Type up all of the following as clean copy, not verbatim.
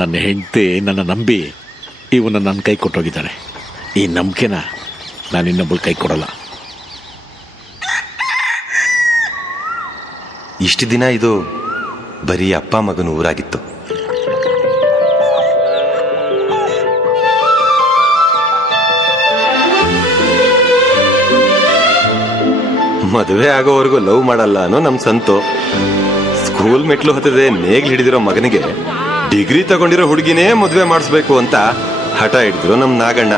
ನನ್ನ ಹೆಂಡತಿ ನನ್ನ ನಂಬಿ ಇವನ್ನ ನನ್ನ ಕೈ ಕೊಟ್ಟೋಗಿದ್ದಾಳೆ. ಈ ನಂಬಿಕೆನ ನಾನು ಇನ್ನೊಬ್ಬಳು ಕೈ ಕೊಡಲ್ಲ. ಇಷ್ಟು ದಿನ ಇದು ಬರೀ ಅಪ್ಪ ಮಗನ ಊರಾಗಿತ್ತು. ಮದುವೆ ಆಗೋವರೆಗೂ ಲವ್ ಮಾಡಲ್ಲ ಅನ್ನೋ ನಮ್ ಸಂತು. ಸ್ಕೂಲ್ ಮೆಟ್ಲು ಹತ್ತದೆ ನೇಗ್ಲು ಹಿಡಿದಿರೋ ಮಗನಿಗೆ ಡಿಗ್ರಿ ತಗೊಂಡಿರೋ ಹುಡುಗಿನೇ ಮದುವೆ ಮಾಡಿಸ್ಬೇಕು ಅಂತ ಹಠ ಹಿಡಿದ್ರು ನಮ್ ನಾಗಣ್ಣ.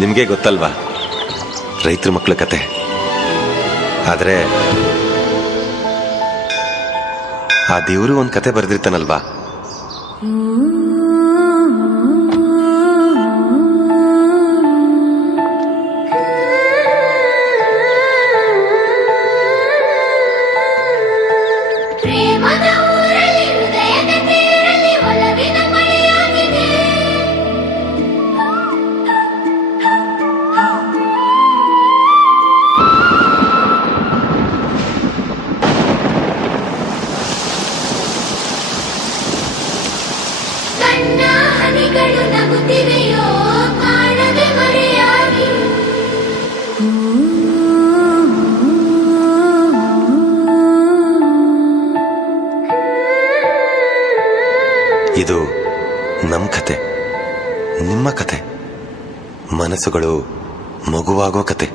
ನಿಮ್ಗೆ ಗೊತ್ತಲ್ವಾ ರೈತರ ಮಕ್ಳ ಕತೆ. ಆದ್ರೆ ಆ ದೇವರು ಒಂದ್ ಕತೆ ಬರೆದಿರ್ತಾನಲ್ವಾ, ಇದು ನಮ್ ಕತೆ, ನಿಮ್ಮ ಕತೆ, ಮನಸ್ಸುಗಳು ಮಗುವಾಗೋ ಕತೆ.